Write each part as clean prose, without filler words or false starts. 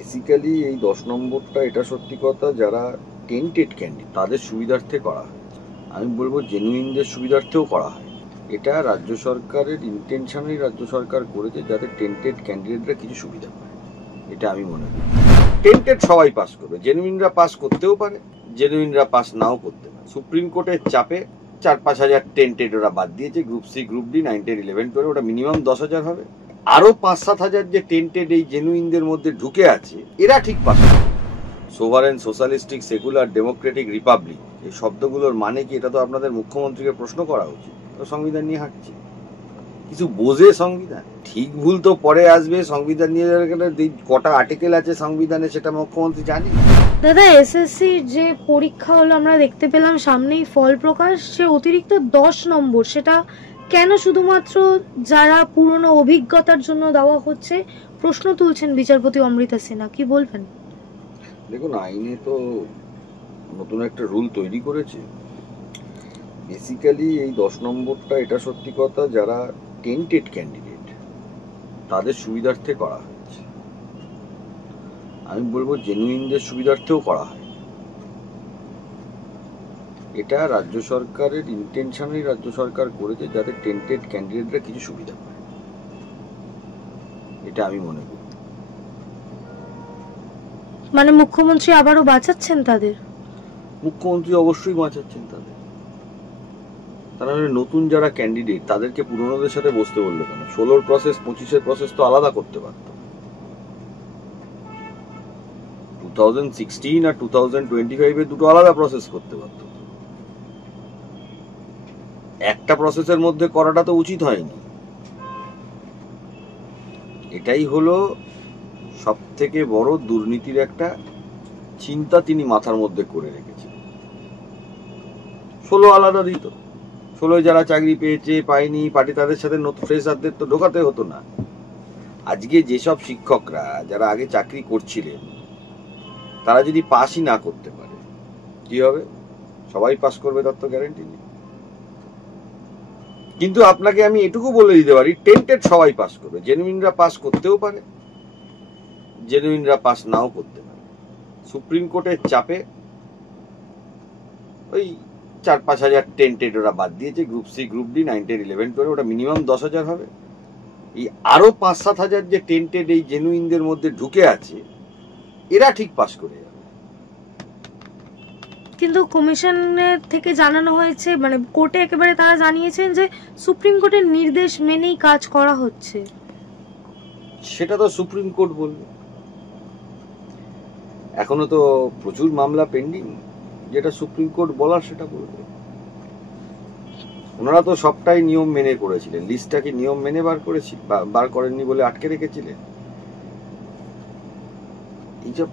Basically এই 10 নম্বরটা এটা সত্যি কথা, যারা টেন্টেড ক্যান্ডিডেট তাদের সুবিধার্থে করা হয়। আমি বলবো জেনুইনদের সুবিধার্থেও করা হয়। এটা রাজ্য সরকারের ইন্টেনশনেই রাজ্য সরকার করেছে যাতে টেন্টেড ক্যান্ডিডেটরা কিছু সুবিধা পায়। এটা আমি মনে করি। টেন্টেড সবাই পাস করবে, জেনুইনরা পাস করতেও পারে, জেনুইনরা পাস নাও করতে পারে। সুপ্রিম কোর্টের চাপে 4-5 হাজার টেন্টেড ওরা বাদ দিয়েছে। গ্রুপ সি, গ্রুপ ডি, 9, 10, 11, 12, ওটা মিনিমাম 10,000 হবে। আরো 5-7 হাজার যে টেন্টেড এই জেনুইনদের মধ্যে ঢুকে আছে, এরা ঠিক পাস করবে। Sovereign, socialistic, secular, Democratic, Republic, এই শব্দগুলোর মানে কি? এটা তো আপনাদের মুখ্যমন্ত্রীকে প্রশ্ন করা উচিত। তো সংবিধান নিয়ে হাঁটছে, কিছু বোঝে সংবিধান? ঠিক ভুল তো পরে আসবে। সংবিধান নিয়ে কটা আর্টিকেল আছে সংবিধানে সেটা মুখ্যমন্ত্রী জানে। দাদা, এসএসসির যে পরীক্ষা হলো আমরা দেখতে পেলাম সামনেই ফল প্রকাশ, সে অতিরিক্ত 10 নম্বর, সেটা কেন শুধুমাত্র যারা পুরনো অভিজ্ঞতার জন্য দেওয়া হচ্ছে? প্রশ্ন তুলছেন বিচারপতি অমৃতা সিনহা, কি বলবেন? দেখুন, আইনে তো নতুন একটা রুল তৈরি করেছে। বেসিক্যালি এই 10 নম্বরটা এটা সত্যি কথা, যারা টেন্টেড ক্যান্ডিডেট তাদের সুবিধার্থে করা হয়েছে। আমি বলবো জেনুইনদের সুবিধার্থেও করা হয়। এটা রাজ্য সরকারের ইন্টেনশনেই রাজ্য সরকার করেছে যাতে টেন্টেড ক্যান্ডিডেটরা কিছু সুবিধা পায়। এটা আমি মনে করি। মানে মুখ্যমন্ত্রী আবারও বাঁচাচ্ছেন তাদের? মুখ্যমন্ত্রী অবশ্যই বাঁচাচ্ছেন তাদের। তারা নতুন যারা ক্যান্ডিডেট তাদেরকে পুরনোদের সাথে বসতে বললো কেন? 16 প্রসেস 25 প্রসেস তো আলাদা করতে পারত। 2016 আর 2025 দুটো আলাদা প্রসেস করতে পারত। একটা প্রসেসের মধ্যে করাটা তো উচিত হয়নি। এটাই হলো সব থেকে বড় দুর্নীতির একটা চিন্তা তিনি মাথার মধ্যে করে রেখেছেন। 16 আলাদা দিত। 16 যারা চাকরি পেয়েছে, পায়নি, পার্টি তাদের সাথে নতুন ফ্রেশারদের তো ঢোকাতে হতো না। আজকে যেসব শিক্ষকরা যারা আগে চাকরি করছিলেন তারা যদি পাসই না করতে পারে, কি হবে? সবাই পাস করবে তার তো গ্যারান্টি নেই। কিন্তু আপনাকে আমি এটুকু বলে দিতে পারি, টেন্টেড সবাই পাস করবে, জেনুইনরা পাস করতেও পারে, জেনুইনরা পাস নাও করতে পারে। সুপ্রিম কোর্টের চাপে ওই 4-5 হাজার টেন্টেড ওরা বাদ দিয়েছে। গ্রুপ সি, গ্রুপ ডি, 9, 10, 11, 12, ওটা মিনিমাম 10,000 হবে। এই আরো 5-7 হাজার যে টেন্টেড এই জেনুইনদের মধ্যে ঢুকে আছে, এরা ঠিক পাস করে যাবে। কিন্তু কমিশনের থেকে জানানো হয়েছে, মানে কোর্টে একেবারে তারা জানিয়েছেন যে সুপ্রিম কোর্টের নির্দেশ মেনেই কাজ করা হচ্ছে। সেটা তো সুপ্রিম কোর্ট বলবে। এখনো তো প্রচুর মামলা পেন্ডিং, যেটা সুপ্রিম কোর্ট বলার সেটা বলবে। ওনারা তো সবটাই নিয়ম মেনে করেছিলেন। লিস্টটাকে নিয়ম মেনে বার করেননি বলে আটকে রেখেছিলেন। এইসব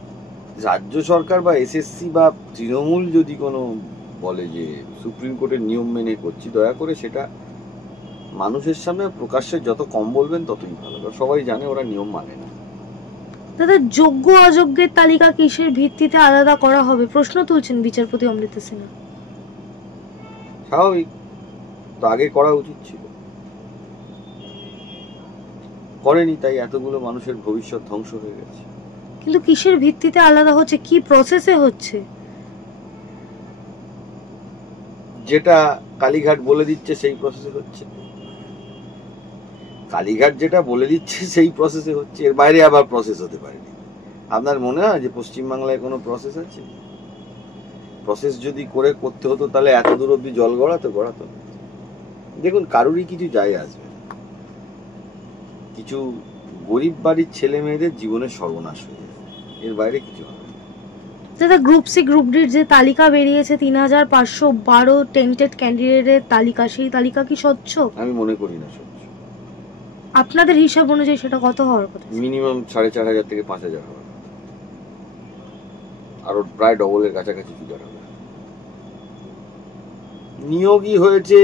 রাজ্য সরকার বা এসএসসি বা তৃণমূল যদি কোনো বলে যে সুপ্রিম কোর্টের নিয়ম মেনে করছি, দয়া করে সেটা মানুষের সামনে প্রকাশ্যে যত কম বলবেন ততই ভালো। সবাই জানে ওরা নিয়ম মানে না। দাদা, যোগ্য অযোগ্যের তালিকা কিসের ভিত্তিতে আলাদা করা হবে? প্রশ্ন তুলছেন বিচারপতি অমৃতা সিনহা। স্বাভাবিক, তো আগে করা উচিত ছিল, করেনি, তাই এতগুলো মানুষের ভবিষ্যৎ ধ্বংস হয়ে গেছে। কিন্তু কিসের ভিত্তিতে আলাদা হচ্ছে, কি প্রসেসে হচ্ছে? যেটা কালীঘাট বলে দিচ্ছে সেই প্রসেসে হচ্ছে। কালীঘাট যেটা বলে দিচ্ছে সেই প্রসেসে হচ্ছে, এর বাইরে আবার প্রসেস হতে পারেনি। আপনার মনে হয় যে পশ্চিমবাংলায় কোনো প্রসেস আছে? প্রসেস যদি করে করতে হতো তাহলে এত দূর অব্দি জল গড়াতো? দেখুন, কারুরই কিছু যায় আসবে না। কিছু গরিব বাড়ির ছেলে মেয়েদের জীবনের সর্বনাশ হয়ে যাবে, এর বাইরে কিছু হবে না। দাদা, গ্রুপ সি, গ্রুপ ডির যে তালিকা বেরিয়েছে 3,512 টেন্টেড ক্যান্ডিডেটের তালিকা, সেই তালিকা কি স্বচ্ছ? আমি মনে করি না স্বচ্ছ। আপনাদের হিসাব অনুযায়ী সেটা কত হওয়ার কথা? মিনিমাম 4,500 থেকে 5,000 হবে, আরো প্রায় ডবলের কাছাকাছি ফিগার হবে। নিয়োগই হয়েছে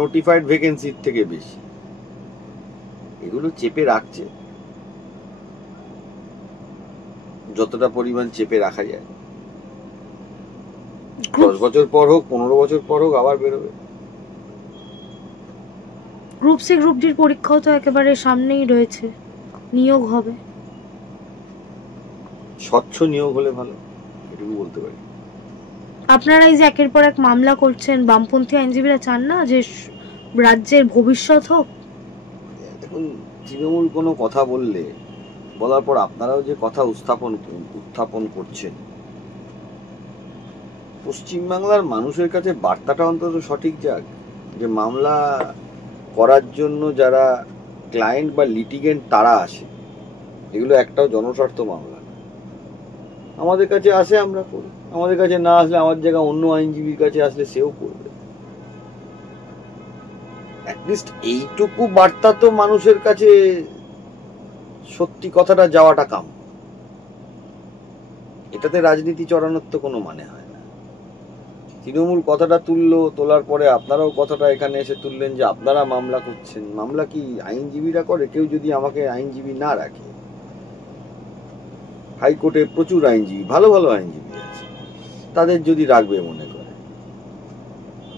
নোটিফাইড ভ্যাকেন্সির থেকে বেশি। এগুলো চেপে রাখছে যতটা পরিমাণ চেপে রাখা যায়। 10 বছর পর হোক, 15 বছর পর হোক, আবার বেরোবে। গ্রুপ সি, গ্রুপ ডির পরীক্ষাও তো একেবারে সামনেই রয়েছে, নিয়োগ হবে। স্বচ্ছ নিয়োগ হলে ভালো, এটুকু বলতে পারি। আপনারা এই যে একের পর এক মামলা করছেন, বামপন্থী আইনজীবীরা চান না যে রাজ্যের ভবিষ্যৎ হোক? দেখুন, তৃণমূল কোনো কথা বলার পর আপনারাও যে কথা উত্থাপন করছেন, পশ্চিমবাংলার মানুষের কাছে বার্তাটা অন্তত সঠিক যাক, যে মামলা করার জন্য যারা ক্লায়েন্ট বা লিটিগেন্ট তারা আসে, এগুলো একটাও জনস্বার্থ মামলা না। আমাদের কাছে আসে, আমরা করি। আমাদের কাছে না আসলে আমার জায়গা অন্য আইনজীবীর কাছে আসলে সেও করবে। অ্যাটলিস্ট এইটুকু বার্তা তো মানুষের কাছে সত্যি কথাটা যাওয়াটা কাম্য। এটাতে রাজনীতি চড়ানোর তো কোনো মানে হয় না। তৃণমূল কথাটা তোলার পরে আপনারাও কথাটা এখানে এসে তুললেন যে আপনারা মামলা করছেন। মামলা কি আইনজীবীরা করে? কেউ যদি আমাকে আইনজীবী না রাখে, হাইকোর্টে প্রচুর আইনজীবী, ভালো ভালো আইনজীবী আছে, তাদের যদি রাখবে মনে করে।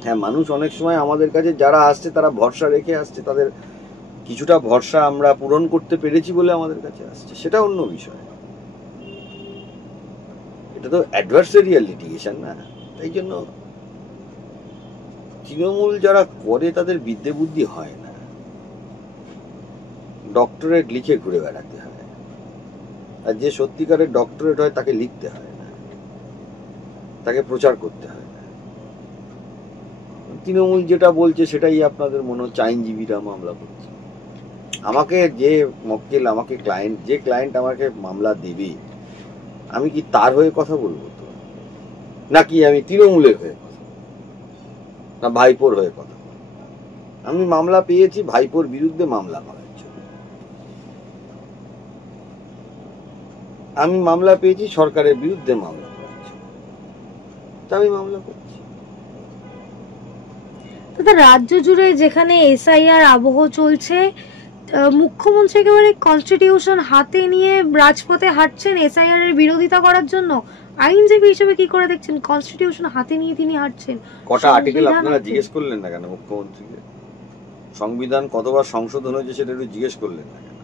হ্যাঁ, মানুষ অনেক সময় আমাদের কাছে যারা আসছে তারা ভরসা রেখে আসছে, তাদের কিছুটা ভরসা আমরা পূরণ করতে পেরেছি বলে আমাদের কাছে আসছে, সেটা অন্য বিষয়। এটা তো অ্যাডভার্সারিয়াল লিটিগেশন না। তাই জন্য তৃণমূল যারা করে তাদের বিদ্যে বুদ্ধি হয় না। ডক্টরেট লিখে ঘুরে বেড়াতে হয়, আর যে সত্যিকারের ডক্টরেট হয় তাকে লিখতে হয় না, তাকে প্রচার করতে হয় না। তৃণমূল যেটা বলছে সেটাই আপনাদের মনে হচ্ছে আইনজীবীরা মামলা করছে। আমাকে যে মক্কেল, আমাকে ক্লায়েন্ট, যে ক্লায়েন্ট আমাকে মামলা দেবে, আমি কি তার হয়ে কথা বলবো তো? নাকি আমি তৃণমূলের হয়ে কথা বলবো, না ভাইপোর হয়ে কথা বলবো? আমি মামলা পেয়েছি ভাইপোর বিরুদ্ধে মামলা করার জন্য, আমি মামলা পেয়েছি সরকারের বিরুদ্ধে মামলা করার জন্য, তা আমি মামলা করছি। দাদা, রাজ্য জুড়ে যেখানে এসআইআর আবহ চলছে, মুখ্যমন্ত্রী একেবারে কনস্টিটিউশন হাতে নিয়ে রাজপথে হাঁটছেন এসআইআর এর বিরোধিতা করার জন্য। আইনজীবী হিসেবে কি করে দেখছেন কনস্টিটিউশন হাতে নিয়ে তিনি হাঁটছেন? কটা আর্টিকেল আপনারা জিজ্ঞেস করলেন না কেন মুখ্যমন্ত্রীকে? সংবিধান কতবার সংশোধন হয়েছে সেটা একটু জিজ্ঞেস করলেন না কেন?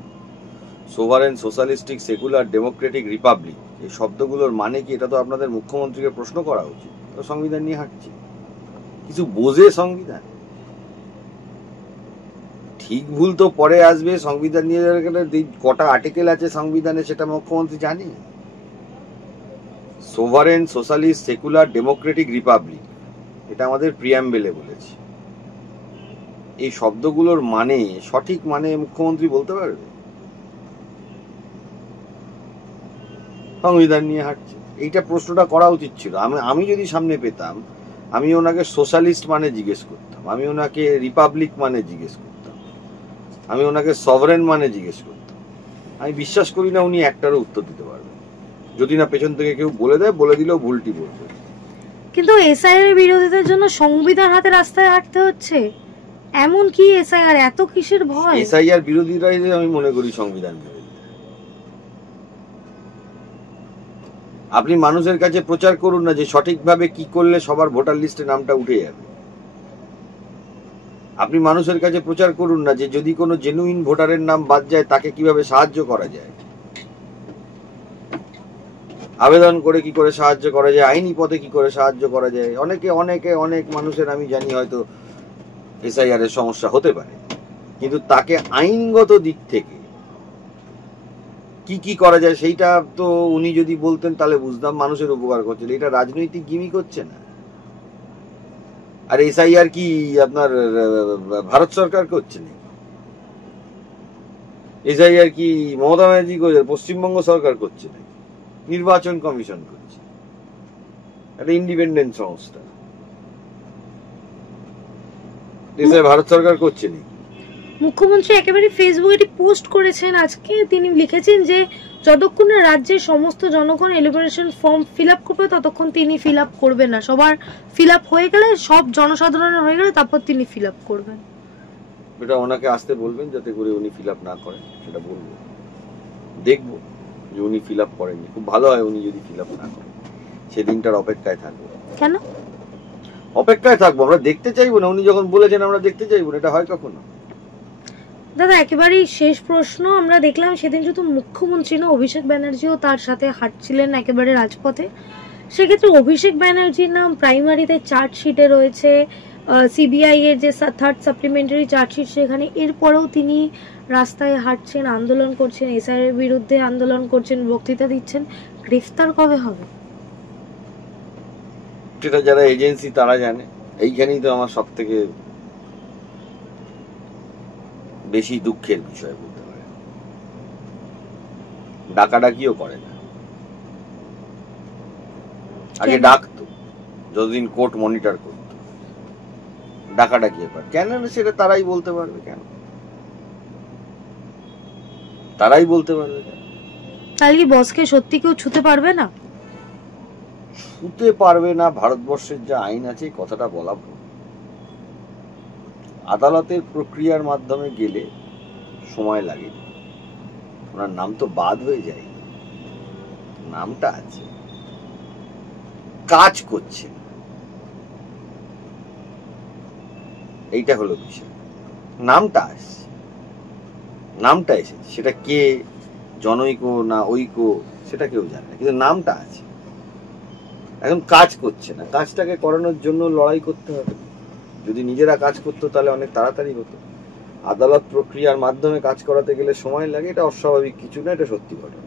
Sovereign, socialistic, secular, Democratic, Republic, এই শব্দগুলোর মানে কি? এটা তো আপনাদের মুখ্যমন্ত্রীকে প্রশ্ন করা উচিত। তো সংবিধান নিয়ে হাঁটছে, কিছু বোঝে সংবিধান? ঠিক ভুল তো পরে আসবে। সংবিধান নিয়ে কটা আর্টিকেল আছে সংবিধানে সেটা মুখ্যমন্ত্রী জানে? Sovereign, socialist, secular, Democratic, Republic, এটা আমাদের প্রিয়াম্বেলে বলেছে। এই শব্দগুলোর মানে, সঠিক মানে মুখ্যমন্ত্রী বলতে পারবে? সংবিধান নিয়ে হাঁটছে, এইটা প্রশ্নটা করা উচিত ছিল। আমি যদি সামনে পেতাম, আমি ওনাকে সোশ্যালিস্ট মানে জিজ্ঞেস করতাম, আমি ওনাকে রিপাবলিক মানে জিজ্ঞেস করতাম, আমি ওনাকে সভারেন মানে জিজ্ঞেস করতাম। আমি বিশ্বাস করি না উনি একটারও উত্তর দিতে পারবেন, যদি না পেছন থেকে কেউ বলে দেয়, বলে দিলেও ভুলটি বলবে। কিন্তু এসআইআর এর বিরোধিতার জন্য সংবিধান হাতে রাস্তায় হাঁটতে হচ্ছে, এমন কি এসআইআর? এত কিসের ভয়? এসআইআর বিরোধীরাই আমি মনে করি সংবিধান বিরোধী। আপনি মানুষের কাছে প্রচার করুন না যে সঠিকভাবে কি করলে সবার ভোটার লিস্টে নামটা উঠে যাবে। আপনি মানুষের কাছে প্রচার করুন না যে যদি কোনো জেনুইন ভোটারের নাম বাদ যায় তাকে কিভাবে সাহায্য করা যায়, আবেদন করে কি করে সাহায্য করা যায়, আইনি পথে কি করে সাহায্য করা যায়। অনেক মানুষের আমি জানি হয়তো এসআইআর এর সমস্যা হতে পারে, কিন্তু তাকে আইনগত দিক থেকে কি কি করা যায় সেইটা তো উনি যদি বলতেন তাহলে বুঝতাম মানুষের উপকার করছেন। এটা রাজনৈতিক গিমিক হচ্ছে না। আর এসআইআর কি আপনার ভারত সরকার করছে না? এসআইআর কি মমতা ব্যানার্জি করছে? পশ্চিমবঙ্গ সরকার করছে না? নির্বাচন কমিশন করছে, একটা ইন্ডিপেন্ডেন্ট সংস্থা। ভারত সরকার করছে না। মুখ্যমন্ত্রী একেবারে ফেসবুকে একটি পোস্ট করেছেন আজকে। তিনি লিখেছেন যে যতক্ষণ না রাজ্যের সমস্ত জনগণ এলিমিনেশন ফর্ম ফিল আপ করবে ততক্ষণ তিনি ফিল আপ করবেন না। সবার ফিল আপ হয়ে গেলে, সব জনসাধারণের হয়ে গেলে তারপর তিনি ফিল আপ করবেন। এটা ওনাকে আসতে বলবেন, যাতে করে উনি ফিল আপ না করেন। সেটা বলবো, দেখবো যে উনি ফিল আপ করেননি। খুব ভালো হয় উনি যদি ফিল আপ না করেন, সেদিনটার অপেক্ষায় থাকবো। কেন অপেক্ষায় থাকবো? আমরা দেখতে চাইবো না? উনি যখন বলেছেন আমরা দেখতে চাইবো না, এটা হয় কখনো? দাদা একেবারেই শেষ প্রশ্ন, আমরা দেখলাম সেদিন শুধু মুখ্যমন্ত্রী না, অভিষেক ব্যানার্জিও তার সাথে হাঁটছিলেন একেবারে রাজপথে। সেক্ষেত্রে অভিষেক ব্যানার্জির নাম প্রাইমারিতে চার্জশিটে রয়েছে, সিবিআই এর যে থার্ড সাপ্লিমেন্টারি চার্জশিট সেখানে, এরপরেও তিনি রাস্তায় হাঁটছেন, আন্দোলন করছেন, এসআইআর এর বিরুদ্ধে আন্দোলন করছেন, বক্তৃতা দিচ্ছেন। গ্রেফতার কবে হবে? সেটা যারা এজেন্সি তারা জানে। এইখানেই তো আমার সব থেকে বেশি দুঃখের বিষয় বলতে পারে, ডাকাডাকিও করে না। আগে ডাকতো যতদিন কোর্ট মনিটর করতো, ডাকাডাকি ব্যাপার কেন সেটা তারাই বলতে পারবে। কেন তারাই বলতে পারবে? তাহলে কি বসকে সত্যি কেউ ছুতে পারবে না? ছুতে পারবে না, ভারতবর্ষের যা আইন আছে কথাটা বলা ভুল। আদালতের প্রক্রিয়ার মাধ্যমে গেলে সময় লাগে, ওনার নাম তো বাদ হয়ে যায়, নামটা আছে, কাজ করছে, এইটা হলো বিষয়। নামটা আসছে, নামটা এসেছে, সেটা কে, জনৈক না ঐক্য সেটা কেউ জানে না, কিন্তু নামটা আছে। এখন কাজ করছে না, কাজটাকে করানোর জন্য লড়াই করতে হবে। যদি নিজেরা কাজ করতো তাহলে অনেক তাড়াতাড়ি হতো। আদালত প্রক্রিয়ার মাধ্যমে কাজ করাতে গেলে সময় লাগে, এটা অস্বাভাবিক কিছু না, এটা সত্যি ঘটনা।